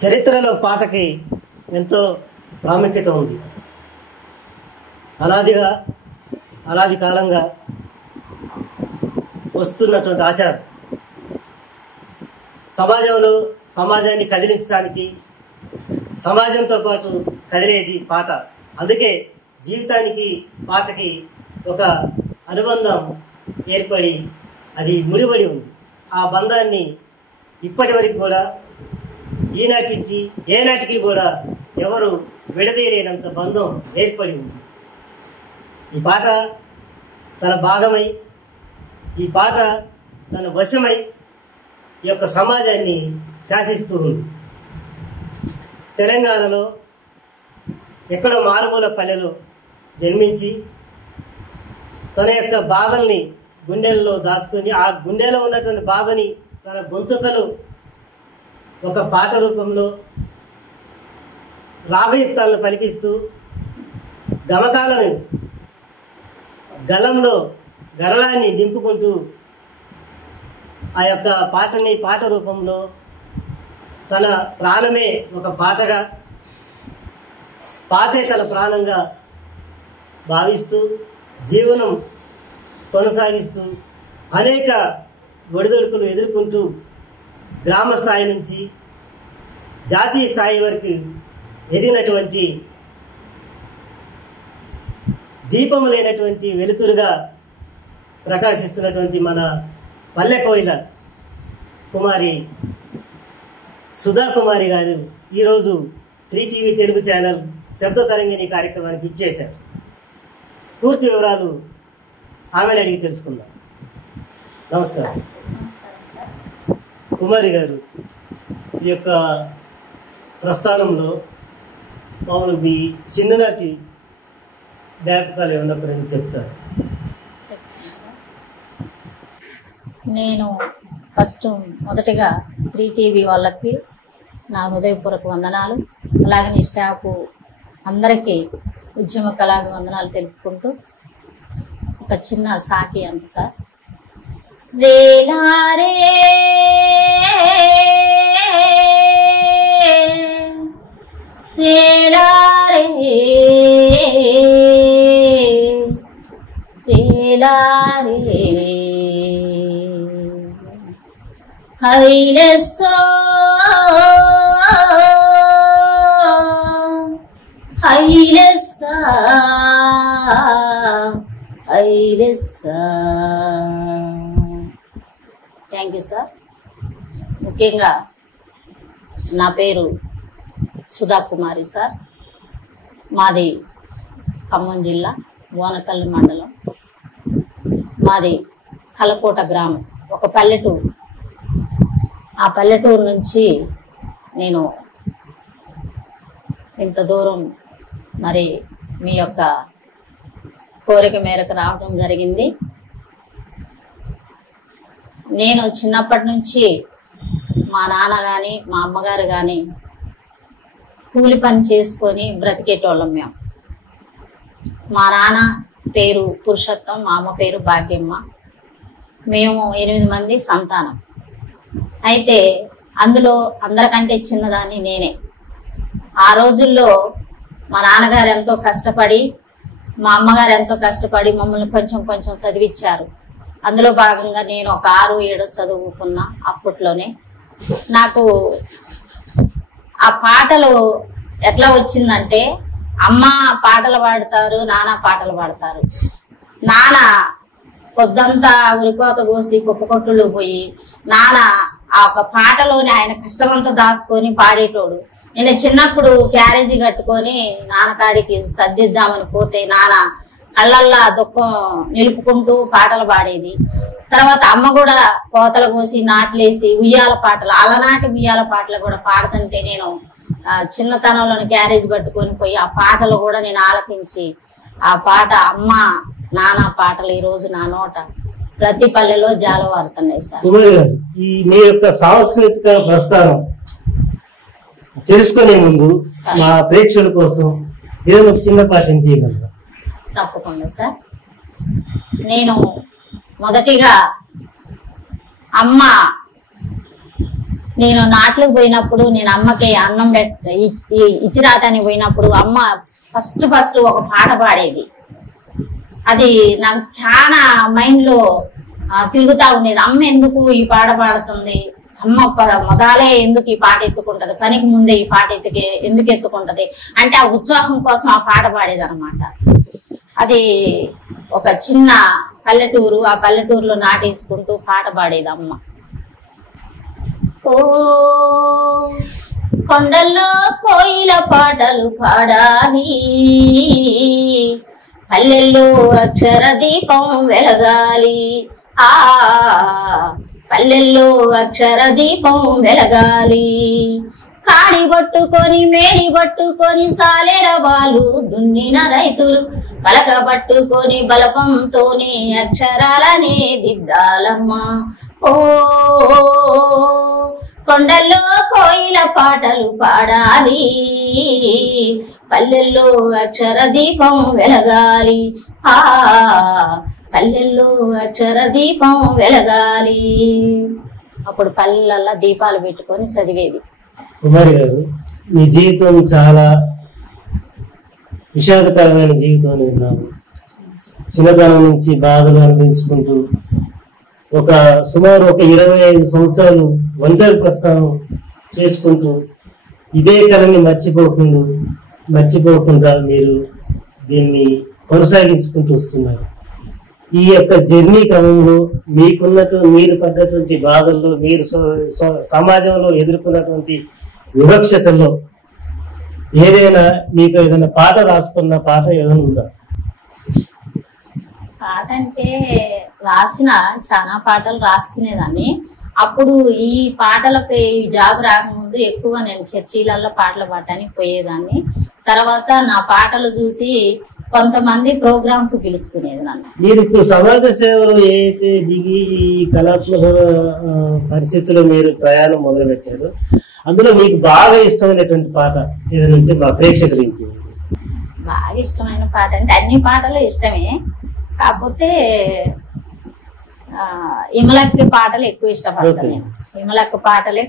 చరిత్రలో పాటకి ఎంతో ప్రాముఖ్యత ఉంది. అనాది కాలంగా వస్తున్నటువంటి ఆచారం. సమాజాన్ని కదిలించడానికి, సమాజంతో పాటు కదిలేది పాట. అందుకే జీవితానికి పాటకి ఒక అనుబంధం ఏర్పడి అది ముడిపడి ఉంది. ఆ బంధాన్ని ఇప్పటి వరకు కూడా ఏనాటికి కూడా ఎవరు విడదీయలేనంత బంధం ఏర్పడి ఉంది. ఈ పాట తన భాగమై, ఈ పాట తన వశమై ఈ యొక్క సమాజాన్ని శాసిస్తూ ఉంది. తెలంగాణలో ఎక్కడో మారుమూల పల్లెలో జన్మించి తన యొక్క బాధల్ని గుండెల్లో దాచుకొని, ఆ గుండెలో ఉన్నటువంటి బాధని తన గొంతుకలు ఒక పాట రూపంలో రాగయుక్తాలను పలికిస్తూ, గమకాలను గలంలో గరళాన్ని దింపుకుంటూ ఆ యొక్క పాట రూపంలో తన ప్రాణమే ఒక పాటగా, పాటే తన ప్రాణంగా భావిస్తూ జీవనం కొనసాగిస్తూ అనేక ఒడిదుడుకులు ఎదుర్కొంటూ గ్రామ స్థాయి నుంచి జాతీయ స్థాయి వరకు ఎదిగినటువంటి, దీపం లేనటువంటి వెలుతురుగా ప్రకాశిస్తున్నటువంటి మన పల్లె కోయిల కుమారి సుధా కుమారి గారు ఈరోజు 3TV తెలుగు ఛానల్ శబ్ద తరంగిణి కార్యక్రమానికి ఇచ్చేశారు. పూర్తి వివరాలు ఆమెను అడిగి తెలుసుకుందాం. నమస్కారం కుమారి గారు. ఈ యొక్క ప్రస్థానంలో మామూలు మీ చిన్ననాటి జ్ఞాపకాలు ఏమన్నా చెప్తారు? నేను మొదటిగా 3TV వాళ్ళకి నా హృదయపూర్వక వందనాలు, అలాగే స్టాఫ్ అందరికీ ఉద్యమ కళాభివందనాలు తెలుపుకుంటూ ఒక చిన్న సాకి అంత సార్. రేలారే రేలారే రేలారే హైలెస్సో హైలెస్సా హైలెస్సా. Thank you sir. ముఖ్యంగా నా పేరు సుధా కుమారి సార్. మాది ఖమ్మం జిల్లా బోనకల్లు మండలం. మాది కలకోట గ్రామం, ఒక పల్లెటూరు. ఆ పల్లెటూరు నుంచి నేను ఇంత దూరం మరి మీ యొక్క కోరిక మేరకు రావడం జరిగింది. నేను చిన్నప్పటి నుంచి మా నాన్న కానీ మా అమ్మగారు కానీ కూలి పని చేసుకొని బ్రతికేటోళ్ళం మేము. మా నాన్న పేరు పురుషోత్తం, మా అమ్మ పేరు భాగ్యమ్మ. మేము 8 మంది సంతానం. అయితే అందులో అందరికంటే చిన్నదాన్ని నేనే. ఆ రోజుల్లో మా నాన్నగారు ఎంతో కష్టపడి, మా అమ్మగారు ఎంతో కష్టపడి మమ్మల్ని కొంచెం చదివించారు. అందులో భాగంగా నేను ఒక 6-7 చదువుకున్నా. అప్పట్లోనే నాకు ఆ పాటలు ఎట్లా వచ్చిందంటే, అమ్మ పాటలు పాడతారు, నాన్న పాటలు పాడతారు. నాన్న పొద్దంతా ఉరికోత కోసి కుప్పకొట్టులు పోయి నాన్న ఆ ఒక పాటలోని ఆయన కష్టమంతా దాచుకొని పాడేటోడు. నేను చిన్నప్పుడు క్యారేజీ కట్టుకొని నాన్నకాడికి సర్దిద్దామని పోతే నాన్న కళ్ళల్లా దుఃఖం నిలుపుకుంటూ పాటలు పాడేది. తర్వాత అమ్మ కూడా కోతలు కోసి నాట్లేసి ఉయ్యాల పాటలు, అలనాటి ఉయ్యాల పాటలు కూడా పాడుతుంటే నేను చిన్నతనంలోని క్యారేజ్ పట్టుకొని పోయి ఆ పాటలు కూడా నేను ఆలకించి ఆ పాట అమ్మ నాన్న పాటలు ఈ రోజు నా నోట ప్రతి పల్లెలో జాలవారుతున్నాయి సార్. ఈ మీ యొక్క సాంస్కృతిక ప్రస్థానం తెలుసుకునే ముందు మా ప్రేక్షకుల కోసం ఏదో ఒక చిన్న పాట తీయగలరా? తప్పకుండా సార్. నేను మొదటిగా అమ్మ నేను నాట్లకు పోయినప్పుడు నేను అమ్మకి అన్నం ఇచ్చి రావటానికి పోయినప్పుడు అమ్మ ఫస్ట్ ఒక పాట పాడేది. అది నాకు చాలా మైండ్ లో తిరుగుతా ఉండేది. అమ్మ ఎందుకు ఈ పాట పాడుతుంది, అమ్మ మొదలే ఎందుకు ఈ పాట ఎత్తుకుంటది, పనికి ముందే ఈ పాట ఎందుకు ఎత్తుకుంటది అంటే ఆ ఉత్సాహం కోసం ఆ పాట పాడేది అనమాట. అది ఒక చిన్న పల్లెటూరు, ఆ పల్లెటూరులో నాటేసుకుంటూ పాట పాడేది అమ్మ. ఓ కొండల్లో కోయిల పాటలు పాడాలి, పల్లెల్లో అక్షర దీపం వెలగాలి, ఆ పల్లెల్లో అక్షర దీపం వెలగాలి, కాడి పట్టుకొని మేడి పట్టుకొని సాలెరవాలు దున్నిన రైతులు పలక పట్టుకొని బలపంతోనే అక్షరాలనే దిద్దాలమ్మా. ఓ కొండల్లో కోయిల పాటలు పాడాలి, పల్లెల్లో అక్షర దీపం వెలగాలి, ఆ పల్లెల్లో అక్షర దీపం వెలగాలి. అప్పుడు పల్లెల్లో దీపాలు పెట్టుకొని చదివేది. కుమారి గారు, మీ జీవితం చాలా విషాదకరమైన జీవితం అని విన్నాము. చిన్నతనం నుంచి బాధలు అనుభవించుకుంటూ సుమారు 25 సంవత్సరాలు ఒంటరి ప్రస్థానం చేసుకుంటూ ఇదే కళని మర్చిపోకుండా మీరు దీన్ని కొనసాగించుకుంటూ వస్తున్నారు. ఈ యొక్క జర్నీ క్రమంలో మీరు పడ్డటువంటి బాధల్లో, మీరు సమాజంలో ఎదుర్కొన్నటువంటి వివక్షతల్లో మీకు ఏదైనా పాట రాసుకున్న పాట ఏదైనా ఉందా? పాట అంటే రాసిన చాలా పాటలు రాసుకునేదాన్ని. అప్పుడు ఈ పాటలకు జాబ్ రాకముందు ఎక్కువ నేను చర్చీలలో పాటలు పాడటానికి పోయేదాన్ని. తర్వాత నా పాటలు చూసి కొంతమంది ప్రోగ్రామ్స్ పిలుచుకునేది నన్ను. మీరు ఇప్పుడు సమాజ సేవలో ఏదైతే దిగి ఈ కళాత్మక పరిస్థితుల్లో మీరు ప్రయాణం మొదలు పెట్టారు, అందులో మీకు బాగా ఇష్టమైనటువంటి పాట ఏదంటే మా ప్రేక్షకులకి బాగా ఇష్టమైన పాట అంటే అన్ని పాటలు ఇష్టమే, కాకపోతే ఇమలక్క పాటలు ఎక్కువ ఇష్టపడతాను నేను. ఇమలక్క పాటలే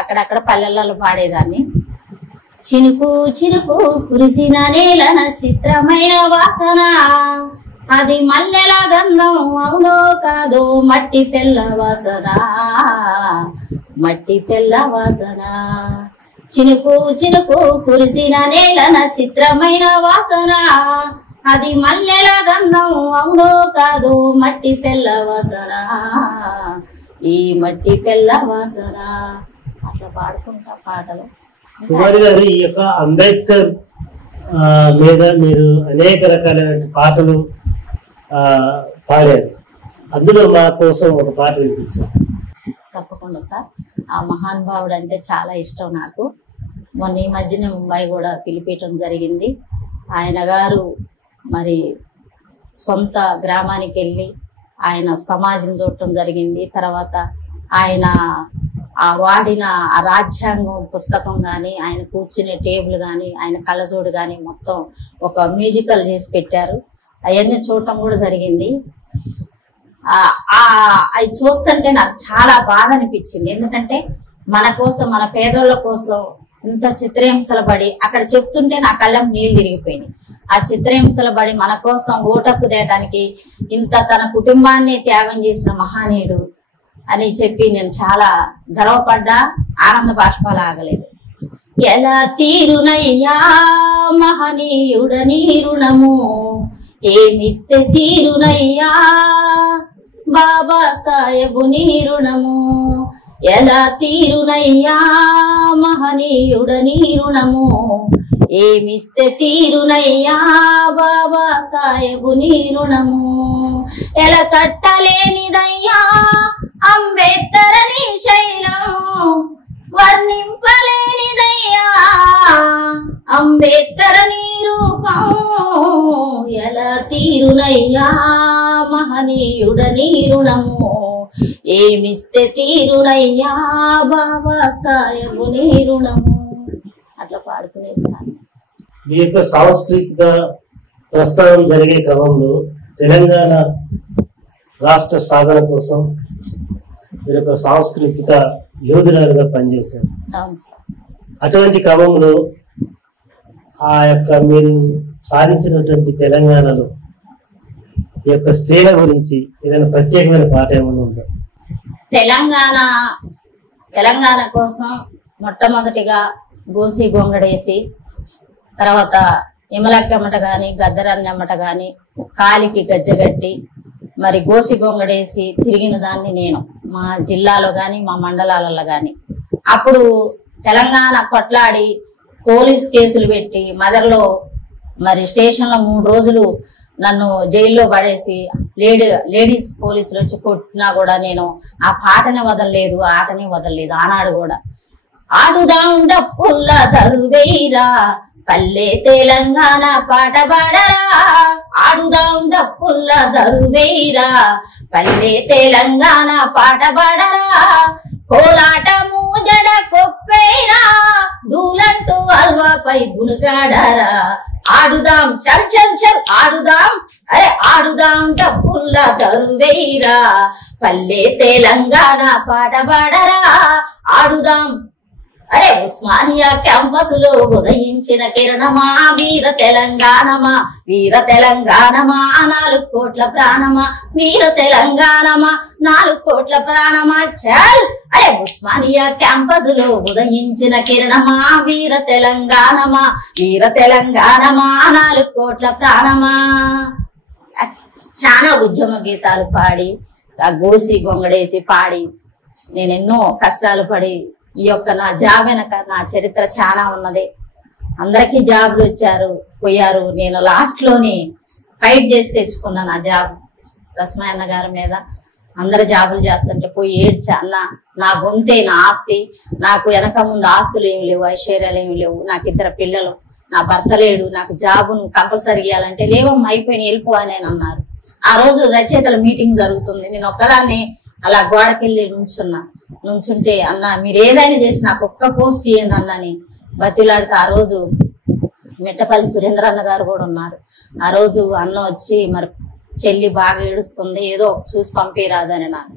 అక్కడక్కడ పల్లెలలో పాడేదాన్ని. చినుకు చినుకు కురిసిన నేలన చిత్రమైన వాసన, అది మల్లెల గంధం అవునో కాదో మట్టి పెళ్ళ వాసన, మట్టి పెళ్ళ వాసన. చినుకు చినుకు కురిసిన నేలన చిత్రమైన వాసన, అది మల్లెల గంధం అవునో కాదో మట్టి పెళ్ళ వాసన, ఈ మట్టి పెళ్ళ వాసన. అట్లా పాడుకుంటా పాటలు. కుమారి గారు, ఈ యొక్క అంబేద్కర్ మీద మీరు అనేక రకాలైన పాటలు పాడారు. అందులో మా కోసం ఒక పాట వినిపించారు. తప్పకుండా సార్. ఆ మహానుభావుడు అంటే చాలా ఇష్టం నాకు. మొన్న ఈ మధ్యనే ముంబై కూడా పిలిపించడం జరిగింది. ఆయన గారు మరి సొంత గ్రామానికి వెళ్ళి ఆయన సమాధిని చూడటం జరిగింది. తర్వాత ఆయన వాడిన ఆ రాజ్యాంగం పుస్తకం గాని, ఆయన కూర్చునే టేబుల్ గాని, ఆయన కళ్ళజోడు గాని మొత్తం ఒక మ్యూజికల్ చేసి పెట్టారు. అవన్నీ చూడటం కూడా జరిగింది. అవి చూస్తుంటే నాకు చాలా బాధ అనిపించింది. ఎందుకంటే మన కోసం, మన పేదోళ్ళ కోసం ఇంత చిత్రహింసలు పడి అక్కడ చెప్తుంటే నా కళ్ళకు నీళ్లు తిరిగిపోయినాయి. ఆ చిత్రహింసలు పడి మన కోసం ఓటక్కు తేయడానికి ఇంత తన కుటుంబాన్ని త్యాగం చేసిన మహానీయుడు అని చెప్పి నేను చాలా గర్వపడ్డా. ఆనంద బాష్పాలు ఆగలేదు. ఎలా తీరునయ్యా మహనీయుడని రుణము, ఏమిత్తె తీరునయ్యా బాబా సాహెబు నీ రుణము, ఎలా తీరునయ్యా మహనీయుడని రుణము, ఏమిస్తే తీరునయ్యా బాబా సాహెబు నీ రుణము, ఎలా కట్టలేనిదయ్యా అంబేద్కర్ నీ శైలం, వర్ణింపలేనిదయ్యా అంబేద్కర్ నీ రూపం, ఎలా తీరునయ్యా మహనీయుడని రుణము, ఏమిస్తే తీరునయ్యా బాబా సాహెబు నీ రుణము. అట్లా పాడుకునేది సార్. మీ యొక్క సాంస్కృతిక ప్రస్థానం జరిగే క్రమంలో తెలంగాణ రాష్ట్ర సాధన కోసం మీరు ఒక సాంస్కృతిక యోధురాలుగా పనిచేశారు. అవును సార్. అటువంటి క్రమంలో ఆ యొక్క మీరు సాధించినటువంటి తెలంగాణలో ఈ యొక్క స్త్రీల గురించి ఏదైనా ప్రత్యేకమైన పాట ఏమైనా ఉందా? తెలంగాణ కోసం మొట్టమొదటిగా గోసి గొంగడేసి, తర్వాత ఇమలక్కమ్మట గాని గద్దరన్నమ్మట గాని కాలికి గజ్జగట్టి మరి గోసి గొంగడేసి తిరిగిన దాన్ని నేను మా జిల్లాలో గాని మా మండలాలలో గాని. అప్పుడు తెలంగాణ కొట్లాడి పోలీస్ కేసులు పెట్టి మదర్లో మరి స్టేషన్లో 3 రోజులు నన్ను జైల్లో పడేసి లేడీస్ పోలీసులు వచ్చి కొట్టినా కూడా నేను ఆ పాటని వదలలేదు, ఆటని వదలలేదు. ఆనాడు కూడా ఆడుదాం డప్పుల్ల దరువేరా పల్లె తెలంగాణ పాట పాడరా, ఆడుదాం డప్పుల్ల దరువేరా పల్లె తెలంగాణ పాట పాడరా, కోలాటము జడ కొప్పేరా దూలంటూ అల్వాపై దునుగాడరా, ఆడుదాం చల్ చల్ చల్ ఆడుదాం, అరే ఆడుదాం డప్పుల్ల దరువేరా పల్లె తెలంగాణ పాట పాడరా, ఆడుదాం. అరే ఉస్మానియా క్యాంపస్ లో ఉదయించిన కిరణమా వీర తెలంగాణమా, వీర తెలంగాణమా 4 కోట్ల ప్రాణమా, వీర తెలంగాణమా 4 కోట్ల ప్రాణమా చల్. అరే ఉస్మానియా క్యాంపస్ లో ఉదయించిన కిరణమా వీర తెలంగాణమా, వీర తెలంగాణమా 4 కోట్ల ప్రాణమా. చాలా ఉద్యమ గీతాలు పాడి ఆ గోసి గొంగడేసి పాడి నేను ఎన్నో కష్టాలు పడి ఈ యొక్క నా జాబ్ వెనక నా చరిత్ర చాలా ఉన్నది. అందరికీ జాబ్లు వచ్చారు పోయారు, నేను లాస్ట్ లోని ఫైట్ చేసి తెచ్చుకున్నా నా జాబ్. రస్మయ్య గారి మీద అందరు జాబులు చేస్తుంటే పోయి ఏడ్చా, అన్న నా గొంతే నా ఆస్తి, నాకు వెనక ముందు ఆస్తులు ఏమి లేవు, ఐశ్వర్యాలు ఏమి లేవు, నాకు 2 పిల్లలు, నా భర్త లేడు, నాకు జాబు కంపల్సరీ ఇవ్వాలంటే లేవమ్మా అయిపోయి వెళ్ళిపో అని అన్నారు. ఆ రోజు రచయితల మీటింగ్ జరుగుతుంది, నేను ఒక్కదాన్ని అలా గోడకెళ్ళి నుంచుంటే అన్న మీరు ఏదైనా చేసి నాకు ఒక్క పోస్ట్ ఇవ్వండి అన్నని బతిలాడితే ఆ రోజు మిట్టపల్లి సురేంద్ర అన్న గారు కూడా ఉన్నారు. ఆ రోజు అన్న వచ్చి మరి చెల్లి బాగా ఏడుస్తుంది ఏదో చూసి పంపిరాదని నాకు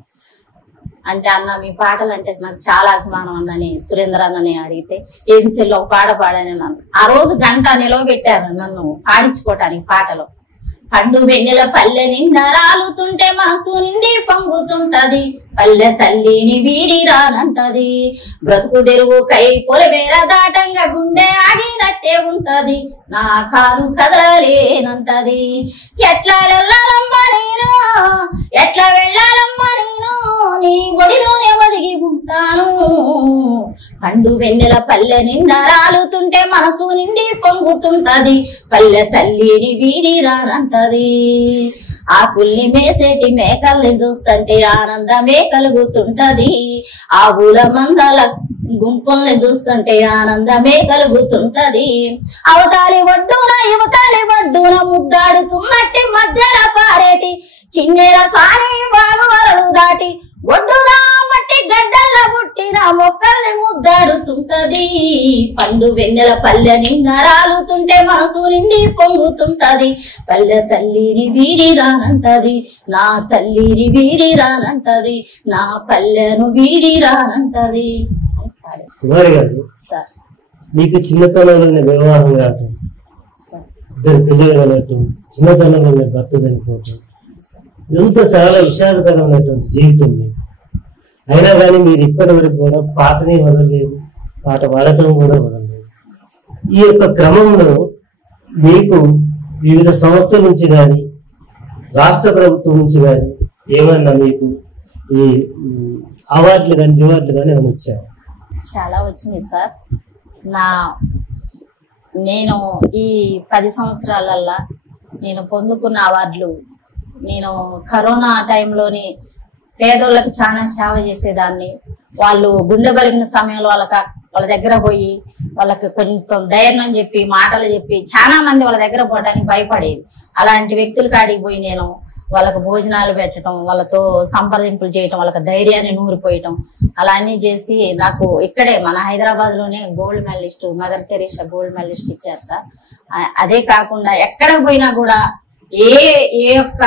అంటే, అన్న మీ పాటలు అంటే నాకు చాలా అభిమానం అన్నని సురేంద్ర అన్నని అడిగితే ఏది చెల్లి ఒక పాట పాడని నన్ను ఆ రోజు గంట నిలవబెట్టారు నన్ను పాడించుకోవటానికి పాటలు. పండు వెన్నెల పల్లె నిండా రాలుతుంటే మనసు నిండి పొంగుతుంటది, పల్లె తల్లిని వీడి రానంటది, బ్రతుకు తెరువు కై పొలమేర దాటంగా గుండె ఆగినట్టే ఉంటది, నా కాలు కదలేనంటది, ఎట్లా వెళ్ళాలమ్మా నేను, ఎట్లా వెళ్ళాలమ్మా నేను, నీ ఒడిలోనే ఒదిగి ఉంటాను, పండు వెన్నెల పల్లె నిండా రాలుతుంటే మనసు నిండి పొంగుతుంటది, పల్లె తల్లిని వీడి రానంటది, ఆ పుల్లి మేసేటి మేకల్ని చూస్తుంటే ఆనందమే కలుగుతుంటది, ఆ ఊల మందల గుంపుల్ని చూస్తుంటే ఆనందమే కలుగుతుంటది, అవతాలి ఒడ్డున యువతాలి ఒడ్డున ముద్దాడుతున్నట్టి మధ్యన పారేటి కిన్నెర సాని బాగువరలు దాటి ఒడ్డున మట్టి గడ్డల్ల పుట్టిన మొక్కల్ని ముద్దాడుతుంటది, పండు వెన్నెల పల్లె నిండా రాలుతుంటే మనసు నిండి పొంగుతుంటది, పల్లె తల్లిని వీడి రానంటది, నా తల్లిని వీడి రానంటది, నా పల్లెను వీడి రానంటది. కుమారి గారు, మీకు చిన్నతనంలోనే వివాహం కావటం, 2 పిల్లలు కలగటం, చిన్నతనంలోనే భర్త చనిపోవటం, ఇదంతా చాలా విషాదకరమైనటువంటి జీవితం మీకు. అయినా కానీ మీరు ఇప్పటి వరకు కూడా పాటని వదలలేదు, పాట పాడటం కూడా వదలలేదు. ఈ యొక్క క్రమంలో మీకు వివిధ సంస్థల నుంచి కానీ రాష్ట్ర ప్రభుత్వం నుంచి కానీ ఏమన్నా మీకు ఈ అవార్డులు కానీ రివార్డులు కానీ ఏమైనా వచ్చాయి? చాలా వచ్చినాయి సార్. నేను ఈ 10 సంవత్సరాలల్లా నేను పొందుకున్న అవార్డులు, నేను కరోనా టైంలోని పేదోళ్ళకి చాలా సేవ చేసేదాన్ని. వాళ్ళు గుండె బలిగిన సమయంలో వాళ్ళ దగ్గర పోయి వాళ్ళకి కొంచెం ధైర్యం చెప్పి మాటలు చెప్పి చాలా మంది వాళ్ళ దగ్గర పోవడానికి భయపడేది. అలాంటి వ్యక్తుల కాడికి పోయి నేను వాళ్ళకు భోజనాలు పెట్టడం, వాళ్ళతో సంప్రదింపులు చేయటం, వాళ్ళకి ధైర్యాన్ని నూరిపోయటం, అలా అన్ని చేసి నాకు ఇక్కడే మన హైదరాబాద్ లోనే gold medalist, Mother Teresa gold medalist ఇచ్చారు సార్. అదే కాకుండా ఎక్కడ పోయినా కూడా ఏ యొక్క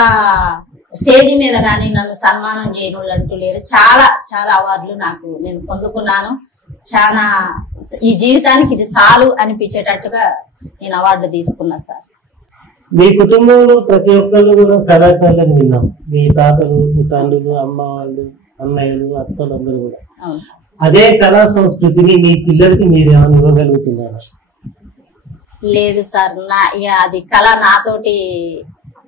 స్టేజ్ మీద కానీ నన్ను సన్మానం చేయని వాళ్ళు అంటూ లేరు. చాలా చాలా అవార్డులు నేను పొందుకున్నాను. చాలా ఈ జీవితానికి ఇది చాలు అనిపించేటట్టుగా నేను అవార్డు తీసుకున్నా సార్. మీ కుటుంబంలో ప్రతి ఒక్కళ్ళు కూడా కళాకారులను విన్నాం. మీ తాతలు, మీ తండ్రులు, అమ్మ వాళ్ళు, అన్నయ్యలు, అక్కలు అందరూ కూడా. అవును సార్. అదే కళా సంస్కృతిని మీ పిల్లలకి మీరు ఏమైనా ఇవ్వగలుగుతున్నారా? లేదు సార్, అది కళ నాతోటి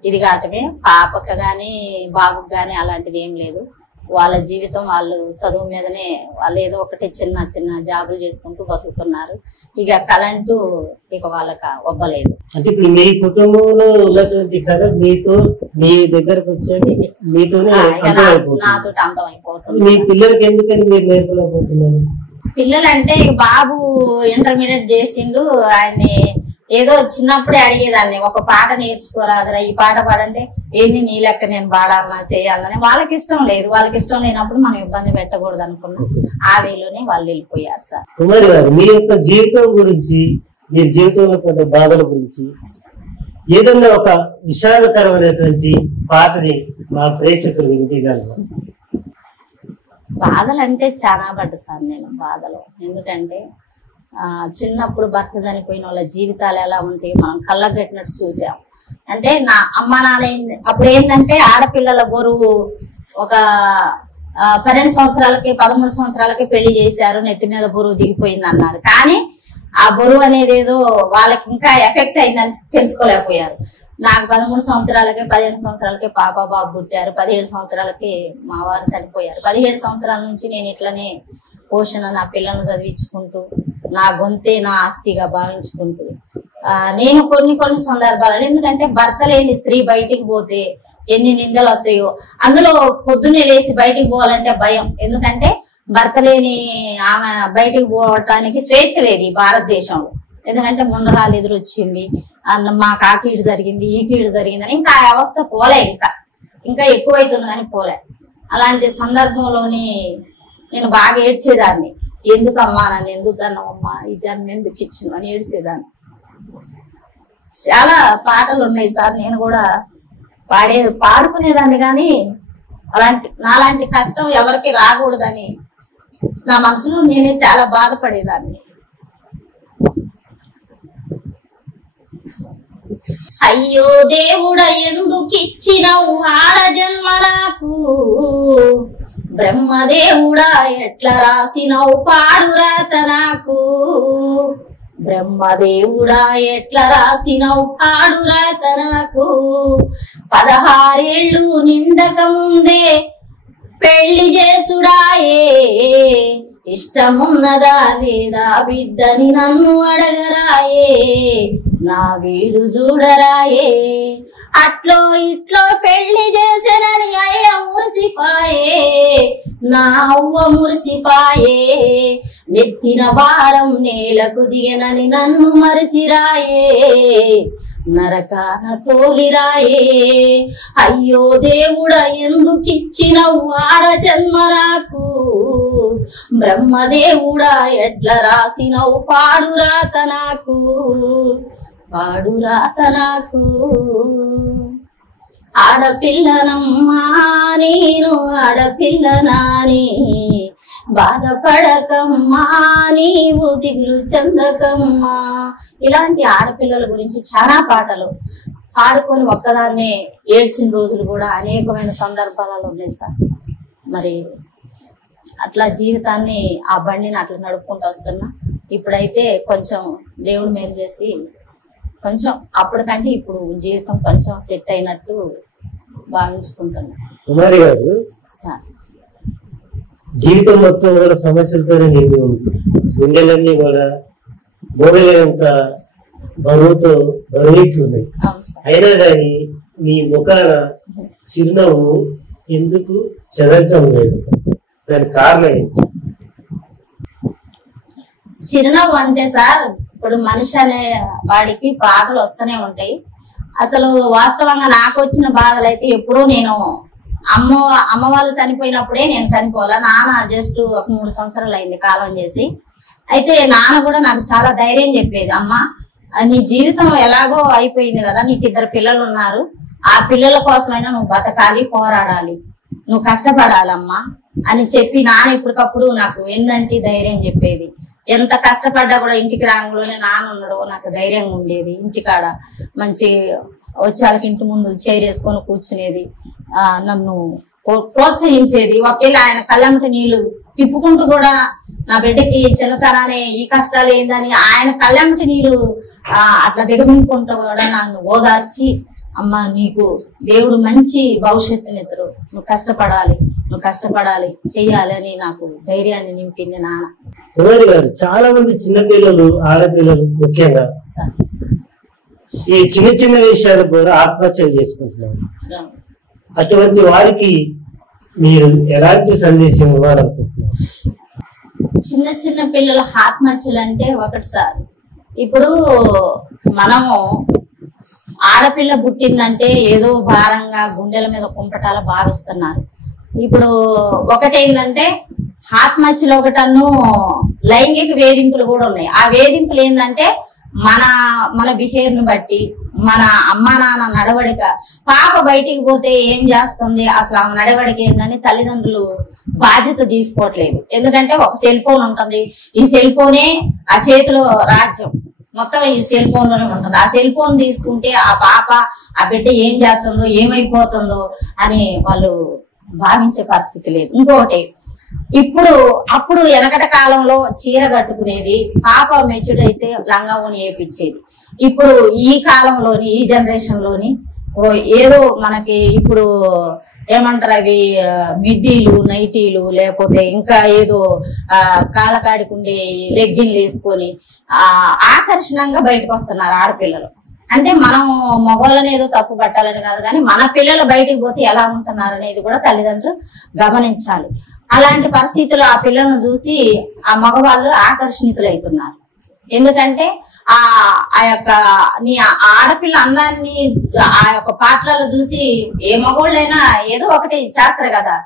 ఇది కావటమే. పాపకు గాని బాబుకు గాని అలాంటిది ఏం లేదు. వాళ్ళ జీవితం వాళ్ళు చదువు మీదనే వాళ్ళు ఏదో ఒకటి చిన్న చిన్న జాబులు చేసుకుంటూ బతుకుతున్నారు. ఇక కళ అంటూ ఇక వాళ్ళకి ఒబ్బలేదు. అంటే ఇప్పుడు మీ కుటుంబంలో ఉన్నటువంటి కళ మీతో మీ దగ్గరకు వచ్చాక మీతోనే నాతో అంతం అయిపోతుంది. మీ పిల్లలకి ఎందుకని మీరు నేర్పలేకపోతున్నారు? పిల్లలంటే బాబు ఇంటర్మీడియట్ చేసిండు. ఆయన్ని ఏదో చిన్నప్పుడే అడిగేదాన్ని, ఒక పాట నేర్చుకోరాదురా, ఈ పాట పాడంటే ఏంది నీ లెక్క నేను పాడాలన్నా చేయాలని. వాళ్ళకి ఇష్టం లేదు. వాళ్ళకి ఇష్టం లేనప్పుడు మనం ఇబ్బంది పెట్టకూడదు అనుకున్నాం. ఆ వేలోనే వాళ్ళు వెళ్ళిపోయారు సార్. కుమారి గారు, మీ యొక్క జీవితం గురించి, మీ జీవితంలో పడ్డ బాధల గురించి ఏదన్నా ఒక విషాదకరమైనటువంటి పాటని మా ప్రేక్షకులు వినిపించగలరు? బాధలు అంటే చాలా పడ్డ సార్ నేను బాధలు. ఎందుకంటే చిన్నప్పుడు భర్త చనిపోయిన వాళ్ళ జీవితాలు ఎలా ఉంటాయి మనం కళ్ళకు కట్టినట్టు చూసాం. అంటే నా అమ్మ నాన్న అప్పుడు ఏంటంటే ఆడపిల్లల బరువు ఒక 12 సంవత్సరాలకి 13 సంవత్సరాలకి పెళ్లి చేశారు, నెత్తి మీద బరువు దిగిపోయింది అన్నారు. కానీ ఆ బరువు అనేది ఏదో వాళ్ళకి ఇంకా ఎఫెక్ట్ అయిందని తెలుసుకోలేకపోయారు. నాకు 13 సంవత్సరాలకి 15 సంవత్సరాలకి పాప బాబు పుట్టారు. 17 సంవత్సరాలకి మా వారు చనిపోయారు. 17 సంవత్సరాల నుంచి నేను ఇట్లనే పోషణ నా పిల్లలను చదివించుకుంటూ నా గొంతే నా ఆస్తిగా భావించుకుంటూ నేను కొన్ని సందర్భాలు, ఎందుకంటే భర్త లేని స్త్రీ బయటికి పోతే ఎన్ని నిందలు వస్తాయో, అందులో పొద్దున్నే లేచి బయటికి పోవాలంటే భయం. ఎందుకంటే భర్త లేని ఆమె బయటికి పోవటానికి స్వేచ్ఛ లేదు ఈ భారతదేశంలో. ఎందుకంటే ముండరాలు ఎదురొచ్చింది, మా కాకీడు జరిగింది, ఈ కీడు జరిగిందని ఇంకా ఆ అవస్థ పోలే, ఇంకా ఎక్కువైతుంది కానీ పోలే. అలాంటి సందర్భంలోని నేను బాగా ఏడ్చేదాన్ని. ఎందుకమ్మా నన్ను ఎందుకు అన్నావమ్మా, ఈ జన్మ ఎందుకు ఇచ్చిన అని ఏడ్చేదాన్ని. చాలా పాటలు ఉన్నాయి సార్, నేను కూడా పాడుకునేదాన్ని. కానీ నాలాంటి కష్టం ఎవరికి రాకూడదని నా మనసులో నేనే చాలా బాధపడేదాన్ని. అయ్యో దేవుడా ఎందుకిచ్చినవు ఆడ జన్మ నాకు, బ్రహ్మదేవుడా ఎట్లా రాసినవు పాడు రాత నాకు, బ్రహ్మదేవుడా ఎట్లా రాసినవు పాడు రాత నాకు. 16 ఏళ్ళు నిండక ముందే పెళ్లి చేసుడాయే, ఇష్టమున్నదా లేదా బిడ్డని నన్ను అడగరాయే, నా వీడు చూడరాయే, అట్లో ఇట్లో పెళ్లి చేసేనని అయ్య మురిసిపాయే, నా అవ్వ మురిసిపాయే, నెత్తిన భారం నేలకు దిగనని నన్ను మరిసిరాయే, నరకాన తోలిరాయే. అయ్యో దేవుడా ఎందుకిచ్చినవు ఆడ జన్మ నాకు, బ్రహ్మదేవుడా ఎట్లా రాసినవు పాడు రాత నాకు, పాడు రాత నాకు. ఆడపిల్లనమ్మా నేను ఆడపిల్లనాని, బాధపడకమ్మా నీవు దిగులు చెందకమ్మా. ఇలాంటి ఆడపిల్లల గురించి చాలా పాటలు పాడుకొని ఒక్కదాన్నే ఏడ్చిన రోజులు కూడా అనేకమైన సందర్భాలలో ఉన్నాయి సార్. మరి అట్లా జీవితాన్ని ఆ బండిని అట్లా నడుపుకుంటూ వస్తున్నా. ఇప్పుడైతే కొంచెం దేవుడు మేలు చేసి కొంచెం అప్పటికంటే ఇప్పుడు జీవితం కొంచెం సెట్ అయినట్టు భావించుకుంటున్నా. కుమారి గారు, సార్ జీవితం మొత్తం కూడా సమస్యలతోనే నిండి ఉంది. గుండెలన్నీ కూడా మోగలేనంత బరువుతో బరువెక్కి ఉన్నాయి. అయినా కానీ మీ ముఖాన చిరునవ్వు ఎందుకు చెదరటం లేదు? దానికి కారణం ఏంటి? చిరునవ్వు అంటే సార్, ఇప్పుడు మనిషి అనే వాడికి బాధలు వస్తూనే ఉంటాయి. అసలు వాస్తవంగా నాకు వచ్చిన బాధలు అయితే ఎప్పుడూ నేను అమ్మ వాళ్ళు చనిపోయినప్పుడే నేను చనిపోవాలా. నాన్న జస్ట్ ఒక 3 సంవత్సరాలు అయింది కాలం చేసి. అయితే నాన్న కూడా నాకు చాలా ధైర్యం చెప్పేది, అమ్మ నీ జీవితం ఎలాగో అయిపోయింది కదా, నీకు 2 పిల్లలు ఉన్నారు, ఆ పిల్లల కోసమైనా నువ్వు బతకాలి, పోరాడాలి, నువ్వు కష్టపడాలమ్మా అని చెప్పి నాన్న ఇప్పటికప్పుడు నాకు ఏంటంటే ధైర్యం చెప్పేది. ఎంత కష్టపడ్డా కూడా ఇంటికి రాగానే నాన్న ఉన్నాడు, నాకు ధైర్యంగా ఉండేది. ఇంటికాడ మంచి వచ్చాలకి ఇంటి ముందు చేరేసుకొని కూర్చునేది, నన్ను ప్రోత్సహించేది. ఒకవేళ ఆయన కళ్ళంటి నీళ్లు తిప్పుకుంటూ కూడా నా బిడ్డకి చిన్నతనానే ఈ కష్టాలు ఏందని ఆయన కళ్ళంటి నీళ్లు అట్లా దిగమింపుకుంటూ కూడా నన్ను ఓదార్చి, అమ్మ నీకు దేవుడు మంచి భవిష్యత్తునిద్దరు, నువ్వు కష్టపడాలి చెయ్యాలి అని నాకు ధైర్యాన్ని నింపింది నాన్న. కుమారి గారు, చాలా మంది చిన్నపిల్లలు, ఆడపిల్లలు ముఖ్యంగా ఈ చిన్న చిన్న విషయాలు కూడా ఆత్మహత్యలు చేసుకుంటున్నారు. అటువంటి వారికి మీరు ఎలాంటి సందేశం ఇవ్వాలనుకుంటున్నారు? చిన్న చిన్న పిల్లల ఆత్మహత్యలు అంటే ఒకటి సార్, ఇప్పుడు మనము ఆడపిల్ల పుట్టిందంటే ఏదో భారంగా గుండెల మీద కుంపటాల భావిస్తున్నారు. ఇప్పుడు ఒకటేంటంటే ఆత్మహత్యలు ఒకటన్ను లైంగిక వేధింపులు కూడా ఉన్నాయి. ఆ వేధింపులు ఏంటంటే మన బిహేవియర్ ను బట్టి, మన అమ్మా నాన్న నడవడిక, పాప బయటికి పోతే ఏం చేస్తుంది, అసలు ఆమె నడవడిక ఏందని తల్లిదండ్రులు బాధ్యత తీసుకోవట్లేదు. ఎందుకంటే ఒక సెల్ ఫోన్ ఉంటుంది, ఈ సెల్ ఫోనే ఆ చేతిలో రాజ్యం, మొత్తం ఈ సెల్ ఫోన్ లోనే ఉంటుంది. ఆ సెల్ ఫోన్ తీసుకుంటే ఆ పాప ఆ బిడ్డ ఏం చేస్తుందో ఏమైపోతుందో అని వాళ్ళు భావించే పరిస్థితి లేదు. ఇంకొకటి, అప్పుడు వెనకట కాలంలో చీర కట్టుకునేది, పాప మెచ్యూర్డ్ అయితే లంగావోని వేపించేది. ఇప్పుడు ఈ కాలంలోని, ఈ జనరేషన్ లోని ఏదో మనకి ఇప్పుడు ఏమంటారు, అవి మిడ్డీలు, నైటీలు, లేకపోతే ఇంకా ఏదో కాళ్ళకాడికి ఉండే లెగ్గిన్లు వేసుకొని ఆకర్షణంగా బయటకు వస్తున్నారు ఆడపిల్లలు. అంటే మనం మగవాళ్ళని ఏదో తప్పు పట్టాలని కాదు, కానీ మన పిల్లలు బయటికి పోతే ఎలా ఉంటున్నారు అనేది కూడా తల్లిదండ్రులు గమనించాలి. అలాంటి పరిస్థితులు ఆ పిల్లలను చూసి ఆ మగవాళ్ళు ఆకర్షణితులవుతున్నారు. ఎందుకంటే ఆ యొక్క నీ ఆడపిల్ల అందాన్ని ఆ యొక్క పాత్రలు చూసి ఏ మగవాళ్ళైనా ఏదో ఒకటి చేస్తారు కదా.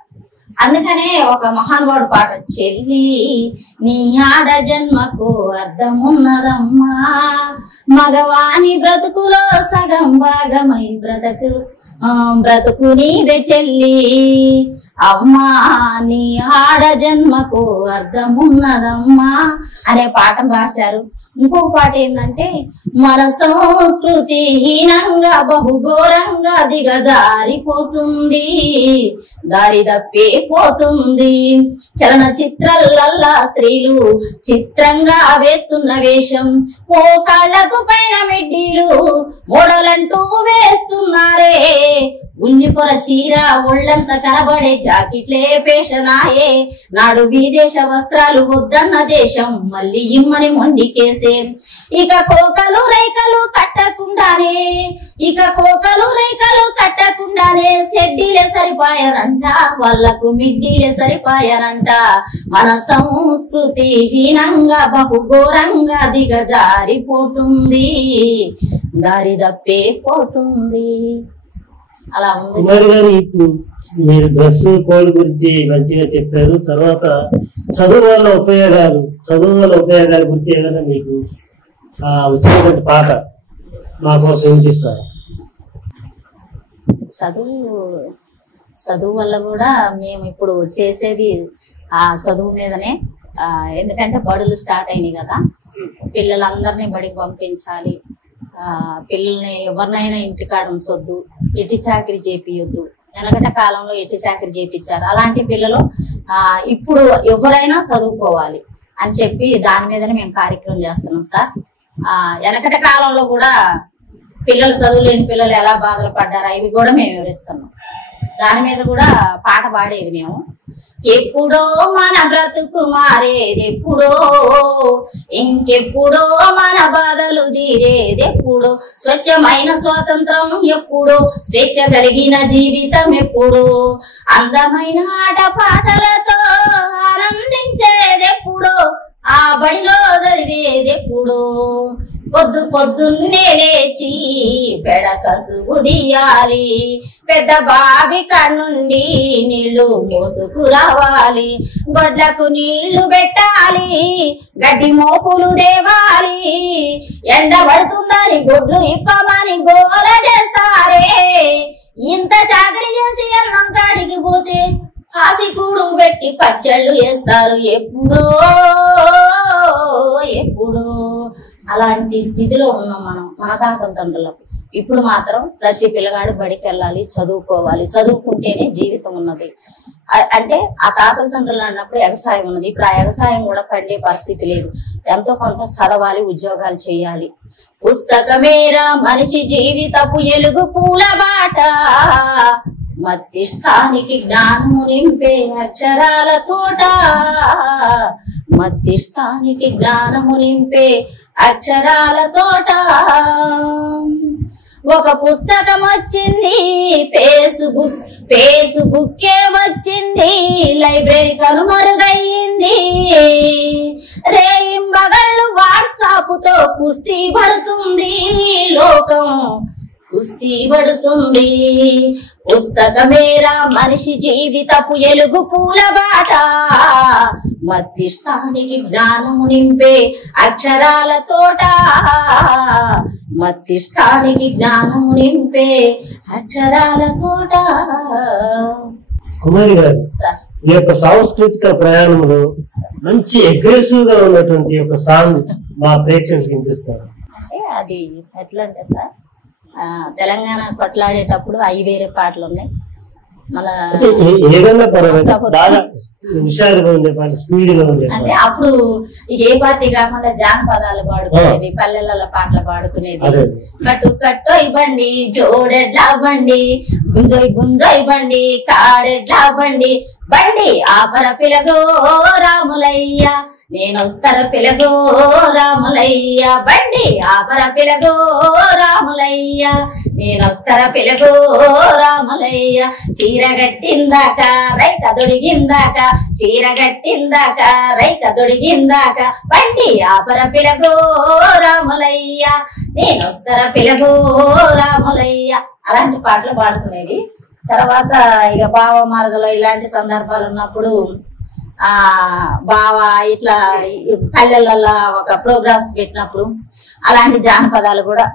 అందుకనే ఒక మహానుభావుడు పాట, చెల్లి నీ ఆడ జన్మకు అర్థమున్నదమ్మా, మగవాని బ్రతుకులో సగం భాగమై బ్రతుకు నీవే చెల్లి, అమ్మా నీ ఆడ జన్మకు అర్థమున్నదమ్మా అనే పాఠం రాశారు. ఇంకొక పాట ఏంటంటే, మన సంస్కృతి హీనంగా బహుఘోరంగా దిగజారిపోతుంది, దారి తప్పిపోతుంది, చలనచిత్రాలల్లా స్త్రీలు చిత్రంగా వేస్తున్న వేషం, మోకాళ్లకు పైన మిడ్డీలు మోడలంటూ వేస్తున్నారే, ఉల్లిపొర చీర ఒళ్ళంత కనబడే జాకెట్లే పేషనాయే, నాడు విదేశ వస్త్రాలు వద్దన్న దేశం మళ్ళీ ఇమ్మని మొండికేసే, ఇక కోకలు రైకలు కట్టకుండానే సెడ్డీలే సరిపోయారంట, వాళ్లకు మిడ్డీలే సరిపోయారంట, మన సంస్కృతి హీనంగా బహుఘోరంగా దిగజారిపోతుంది, దారి తప్పిపోతుంది. అలా ఉంది. కుమారి గారు, ఇప్పుడు మీరు డ్రెస్ కోడ్ గురించి మంచిగా చెప్పారు. తర్వాత చదువు వల్ల ఉపయోగాల గురించి ఏదైనా మీకు వచ్చినటువంటి పాట మా కోసం వినిపిస్తారు? చదువు వల్ల కూడా మేము ఇప్పుడు చేసేది ఆ చదువు మీదనే. ఎందుకంటే బడులు స్టార్ట్ అయినాయి కదా, పిల్లలందరినీ బడికి పంపించాలి, పిల్లల్ని ఎవరినైనా ఇంటికాడ ఉంచొద్దు, ఎట్టి చాకరీ చేపియొద్దు. వెనకట కాలంలో ఎట్టి చాకరీ చేపించారు. అలాంటి పిల్లలు ఇప్పుడు ఎవరైనా చదువుకోవాలి అని చెప్పి దాని మీదనే మేము కార్యక్రమం చేస్తున్నాం సార్. వెనకట కాలంలో కూడా పిల్లలు, చదువులేని పిల్లలు ఎలా బాధలు పడ్డారా ఇవి కూడా మేము వివరిస్తున్నాం. దాని మీద కూడా పాట పాడేది మేము. ఎప్పుడో మన బ్రతుకు మారేదెప్పుడో, ఇంకెప్పుడో మన బాధలు తీరేదెప్పుడో, స్వచ్ఛమైన స్వాతంత్రం ఎప్పుడో, స్వేచ్ఛ కలిగిన జీవితం ఎప్పుడో, అందమైన ఆట పాటలతో ఆనందించేదెప్పుడో, ఆ బడిలో చదివేదెప్పుడో, పొద్దు పొద్దున్నే లేచి పెడకసు ఉదియాలి, పెద్ద బావి కనుండి నీళ్లు మోసుకు రావాలి, గొడ్లకు నీళ్లు పెట్టాలి, గడ్డి మోపులు దేవాలి, ఎండ పడుతుందని గొడ్లు ఇప్పమని గోల చేస్తారే. ఇంత చాకరీ చేసి అన్నం కాడికి పోతే కాసి కూడు పెట్టి పచ్చళ్ళు వేస్తారు. ఎప్పుడో అలాంటి స్థితిలో ఉన్నాం మనం మన తాతల తండ్రులకు. ఇప్పుడు మాత్రం ప్రతి పిల్లగాడు బడికి వెళ్ళాలి, చదువుకోవాలి, చదువుకుంటేనే జీవితం ఉన్నది. అంటే ఆ తాతల తండ్రులు అన్నప్పుడు వ్యవసాయం ఉన్నది. ఇప్పుడు ఆ వ్యవసాయం కూడా పండే పరిస్థితి లేదు. ఎంతో కొంత చదవాలి, ఉద్యోగాలు చేయాలి. పుస్తకమేరా మనిషి జీవితపు ఎలుగు పూల బాట, మస్తిష్కానికి జ్ఞానము నింపే అక్షరాల తోట, మస్తిష్కానికి జ్ఞానము నింపే అక్షరాల తోట. ఒక పుస్తకం వచ్చింది, ఫేస్బుక్ వచ్చింది, లైబ్రరీ కనుమరుగయ్యింది, రేయింబగళ్ళు వాట్సాప్ తో కుస్తీ పడుతుంది లోకం, కుస్తీ పడుతుంది. పుస్తకమేరా మనిషి జీవితపు ఎలుగు పూల బాట, మస్తిష్కానికి జ్ఞానము నింపే అక్షరాల తోట, మస్తిష్కానికి జ్ఞానము నింపే అక్షరాల తోట. కుమారి గారు, ఈ యొక్క సాంస్కృతిక ప్రయాణంలో మంచి అగ్రెసివ్ గా ఉన్నటువంటి ఒక సాంగ్ మా ప్రేక్షకులకు వినిపిస్తారు. అంటే అది ఎట్లా అంటే సార్, తెలంగాణ కొట్లాడేటప్పుడు అవి వేరే పాటలు ఉన్నాయి. మన ఏదైనా పర్వాలేదు, బాగా హుషారుగా ఉండే పాట, స్పీడ్ గా ఉండే. అంటే అప్పుడు ఏ పార్టీ కాకుండా జానపదాలు పాడుకునేది, పల్లెల పాటలు పాడుకునేది. కట్టు కట్టో ఇవ్వండి, జోడెడ్లా బండి, గుంజోయ్ బండి, కాడెడ్లా బండి, బండి ఆపర పిలగో రాములయ్య, నేనొస్తర పిలగో రాములయ్య, బండి ఆపర పిలగో రాములయ్య, నేనొస్తర పిలగో రాములయ్య, చీరగట్టిందాక రైక దొడిగిందాక, చీరగట్టిందాక రైక దొడిగిందాక, బండి ఆపర పిలగో రాములయ్య, నేనొస్తర పిలగో రాములయ్య. అలాంటి పాటలు పాడుకునేది. తర్వాత ఇక బావ మరదలో ఇలాంటి సందర్భాలు ఉన్నప్పుడు బావ ఇట్లా పల్లెలలో ఒక ప్రోగ్రామ్స్ పెట్టినప్పుడు అలాంటి జానపదాలు కూడా.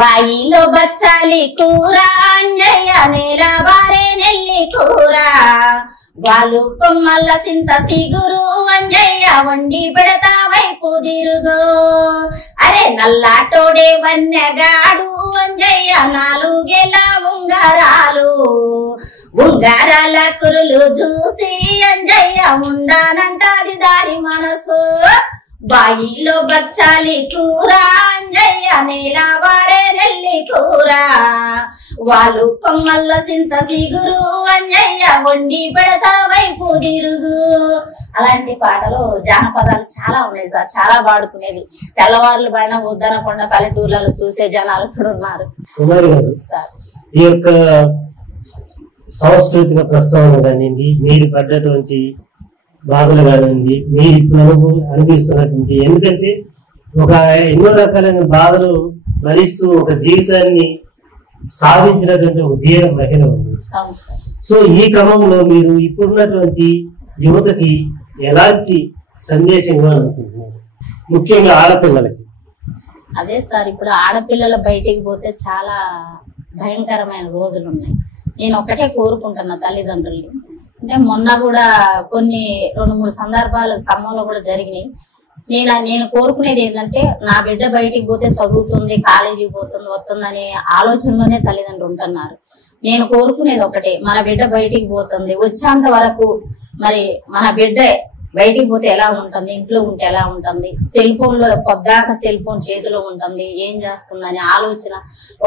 బాయిలో బచ్చాలి కూర అంజయ్య, నేల బారే నెల్లి కూర, వాళ్ళు కొమ్మల్ల సింత సిగురు అంజయ్య, వండి పెడతా వైపు తిరుగు, అరే నల్లాటోడే వన్యగాడు అంజయ్య, నాలుగేళ్ళ ఉంగరాలు, ఉంగరాల కురులు చూసి అంజయ్య ఉండానంటది దారి మనసు, బాయిలో బచ్చాలి కూర అంజయ్య, నేల వారే నెల్లి కూర, వాళ్ళు కొమ్మల్ల సింత సిగురు అంజయ్య, వండి పెడతా వైపు తిరుగు. అలాంటి పాటలు జానపదాలు చాలా ఉన్నాయి సార్, చాలా పాడుకునేది. తెల్లవారులు పైన ఉద్దనకొండ పల్లెటూర్లలో చూసే జనాలు కూడా ఉన్నారు. సార్, ఈ యొక్క సాంస్కృతిక ప్రస్తావన కానివ్వండి, మీరు పడ్డటువంటి బాధలు కానివ్వండి, మీరు ఇప్పుడు అనిపిస్తున్నటువంటి, ఎందుకంటే ఒక ఎన్నో రకాలైన బాధలు భరిస్తూ ఒక జీవితాన్ని సాధించినటువంటి ఒక ధీర మహిళ ఉంది. సో ఈ క్రమంలో మీరు ఇప్పుడున్నటువంటి యువతకి ఎలాంటి సందేశం ఇవ్వాలనుకుంటున్నారు, ముఖ్యంగా ఆడపిల్లలకి? అదే సార్, ఇప్పుడు ఆడపిల్లలు బయటికి పోతే చాలా భయంకరమైన రోజులు ఉన్నాయి. నేను ఒకటే కోరుకుంటున్నా తల్లిదండ్రుల్ని. అంటే మొన్న కూడా కొన్ని 2-3 సందర్భాలు ఖమ్మంలో కూడా జరిగినాయి. నేను కోరుకునేది ఏంటంటే, నా బిడ్డ బయటికి పోతే చదువుతుంది, కాలేజీకి పోతుంది, వస్తుందనే ఆలోచనలోనే తల్లిదండ్రులు ఉంటున్నారు. నేను కోరుకునేది ఒకటే, మన బిడ్డ బయటికి పోతుంది, వచ్చేంత వరకు మరి మన బిడ్డ బయటికి పోతే ఎలా ఉంటుంది, ఇంట్లో ఉంటే ఎలా ఉంటుంది, సెల్ ఫోన్ లో పొద్దాక సెల్ ఫోన్ చేతిలో ఉంటుంది, ఏం చేస్తుందని ఆలోచన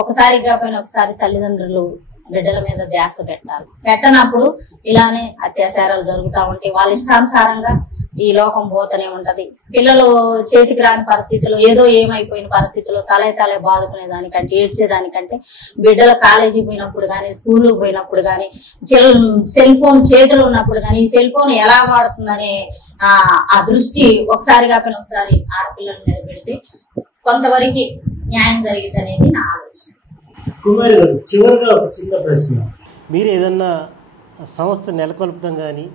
ఒకసారి కాకపోయినా ఒకసారి తల్లిదండ్రులు బిడ్డల మీద ధ్యాస పెట్టాలి. పెట్టనప్పుడు ఇలానే అత్యాచారాలు జరుగుతూ ఉంటాయి. వాళ్ళ ఇష్టానుసారంగా ఈ లోకం పోతూనే ఉంటది. పిల్లలు చేతికి రాని పరిస్థితులు, ఏదో ఏమైపోయిన పరిస్థితులు, తలే బాదుకునే దానికంటే, ఏడ్చేదానికంటే బిడ్డల కాలేజీకి పోయినప్పుడు కానీ, స్కూల్కి పోయినప్పుడు కానీ, సెల్ ఫోన్ చేతులు ఉన్నప్పుడు కానీ, ఈ సెల్ ఫోన్ ఎలా వాడుతుందనే ఆ దృష్టి ఒకసారి కాకపోయినా ఒకసారి ఆడపిల్లల మీద పెడితే కొంతవరకు న్యాయం జరిగింది అనేది నా ఆలోచన. కుమారి గారు, చివరిగా ఒక చిన్న ప్రశ్న. మీరు ఏదన్నా సంస్థ నెలకొల్పడం కానీ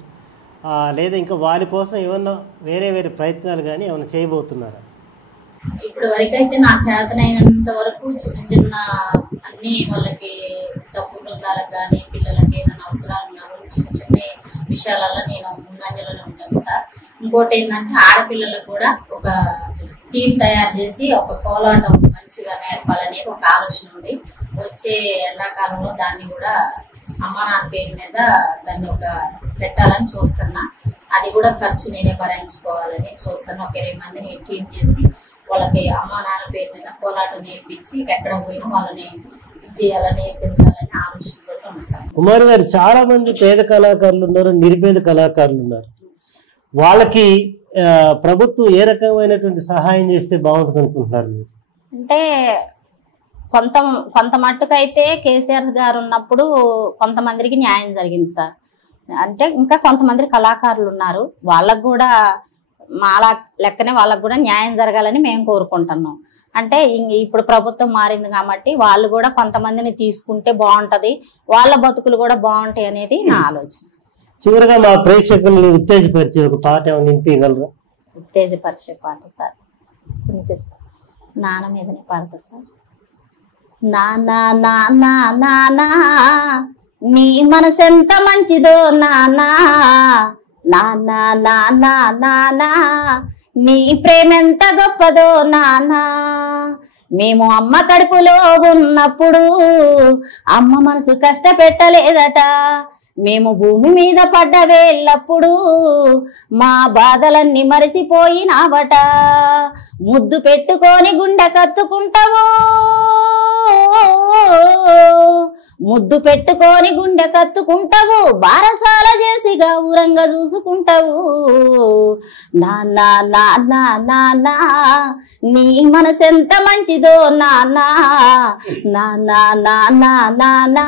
లేదా ఇంకా వారి కోసం ఏమన్నా వేరే ప్రయత్నాలు కానీ ఏమైనా చేయబోతున్నారా? ఇప్పుడు వరకైతే నా చేతనైనంత వరకు చిన్న అన్ని వాళ్ళకి తప్పు బృందాలకు కానీ, పిల్లలకి ఏదైనా అవసరాలు ఉన్నారు చిన్న విషయాలలో నేను ముందంజలోనే ఉంటాను సార్. ఇంకోటి ఏంటంటే ఆడపిల్లలకు కూడా ఒక టీం తయారు చేసి ఒక కోలాటం మంచిగా నేర్పాలనేది ఒక ఆలోచన ఉంది. వచ్చే ఎండాకాలంలో దాన్ని కూడా అమ్మ నాన్న పేరు మీద దాన్ని ఒక పెట్టాలని చూస్తున్నా. అది కూడా ఖర్చు నేనే భరించుకోవాలని చూస్తాను. ఒక 20 మందిని టీం చేసి వాళ్ళకి అమ్మ నాన్న పేరు మీద కోలాటం నేర్పించి ఎక్కడ పోయినా వాళ్ళని చేయాలని నేర్పించాలని ఆలోచనతో ఉన్నాను. కుమారి గారు, చాలా మంది పేద కళాకారులు ఉన్నారు, నిరుపేద కళాకారులు ఉన్నారు. వాళ్ళకి ప్రభుత్వం ఏ రకమైనటువంటి సహాయం చేస్తే బాగుంటుంది అనుకుంటున్నారు మీరు? అంటే కొంత మట్టుకైతే కేసీఆర్ గారు ఉన్నప్పుడు కొంతమందికి న్యాయం జరిగింది సార్. అంటే ఇంకా కొంతమంది కళాకారులు ఉన్నారు, వాళ్ళకు కూడా మాలా లెక్కనే వాళ్ళకు కూడా న్యాయం జరగాలని మేము కోరుకుంటున్నాం. అంటే ఇప్పుడు ప్రభుత్వం మారింది కాబట్టి వాళ్ళు కూడా కొంతమందిని తీసుకుంటే బాగుంటది, వాళ్ళ బతుకులు కూడా బాగుంటాయి అనేది నా ఆలోచన. చివరిగా మా ప్రేక్షకుల్ని ఉత్తేజపరిచే ఒక పాట ఏమైనా వినిపించగలరా? ఉత్తేజపరిచే పాట సార్ వినిపిస్తా. నాన్న మీదనే పాడతా సార్. నానా నానా నానా నీ మనసెంత మంచిదో నానా, నానా నానా నానా నీ ప్రేమెంత గొప్పదో నానా. మేము అమ్మ కడుపులో ఉన్నప్పుడు అమ్మ మనసు కష్టపెట్టలేదట, మేము భూమి మీద పడ్డ వేళ్ళప్పుడు మా బాధలన్నీ మరిసిపోయినావట. ముద్దు పెట్టుకొని గుండె కత్తుకుంటావు, ముద్దు పెట్టుకొని గుండె కత్తుకుంటావు, బారసాల చేసి గౌరంగా చూసుకుంటావు. నాన్నా నాన్నా నాన్నా నీ మనసెంత మంచిదో నాన్నా, నాన్నా నాన్నా నాన్నా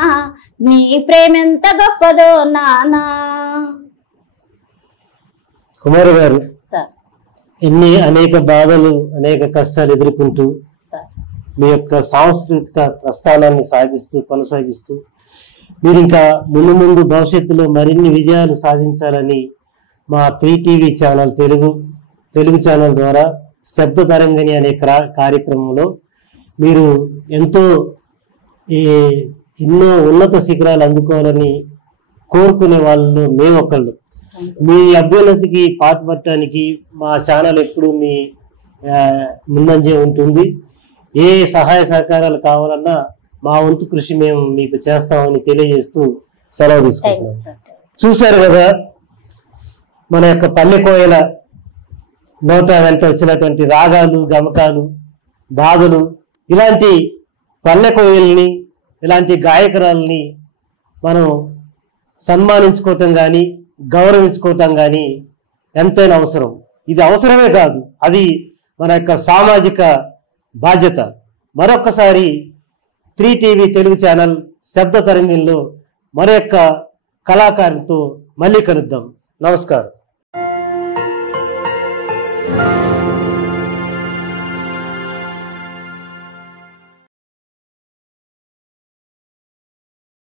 నీ ప్రేమెంత గొప్పదో నాన్నా. కుమారి గారు, సార్ అనేక బాధలు అనేక కష్టాలు ఎదుర్కొంటూ మీ యొక్క సాంస్కృతిక ప్రస్థానాన్ని కొనసాగిస్తూ మీరు ఇంకా ముందు భవిష్యత్తులో మరిన్ని విజయాలు సాధించాలని మా 3TV ఛానల్ తెలుగు ఛానల్ ద్వారా శబ్ద తరంగిణి అనే కార్యక్రమంలో మీరు ఎన్నో ఉన్నత శిఖరాలు అందుకోవాలని కోరుకునే వాళ్ళు మేమొకళ్ళు. మీ అభ్యున్నతికి పాటుపడటానికి మా ఛానల్ ఎప్పుడు మీ ముందంజే ఉంటుంది. ఏ సహాయ సహకారాలు కావాలన్నా మా వంతు కృషి మేము మీకు చేస్తామని తెలియజేస్తూ సెలవు తీసుకుంటున్నాం. చూశారు కదా, మన యొక్క పల్లె కోయల నోట వెంట వచ్చినటువంటి రాగాలు, గమకాలు, బాధలు, ఇలాంటి పల్లె కోయల్ని, ఇలాంటి గాయకురాలని మనం సన్మానించుకోవటం కానీ గౌరవించుకోవటం కానీ ఎంతైనా అవసరం. ఇది అవసరమే కాదు, అది మన యొక్క సామాజిక బాధ్యత. మరొక్కసారి 3TV తెలుగు ఛానల్ శబ్ద తరంగిణిలో మరొక కళాకారునితో మళ్ళీ కలుద్దాం. నమస్కారం.